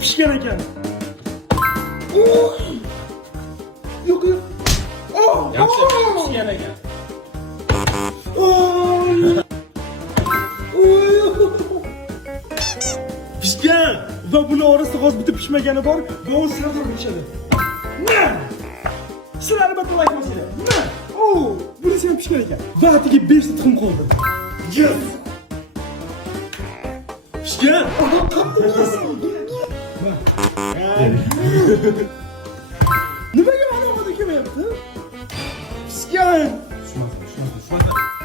pishgan ekan. Oy! Yo'q. Oh! Yaxshi pishgan ekan. Oy! Oy! Pishgan va buni orasida hozir bitta pishmagani bor. Va u sardor pishadi. Na! Sizlarni battalak bo'lsa. Na! Oh! Bunisi ham pishgan ekan. Va atiga 5 ta tuxum qoldi. Yes! Pishgan. Nimaga mana bu kelmayapti? Pishgan. Tushmasin.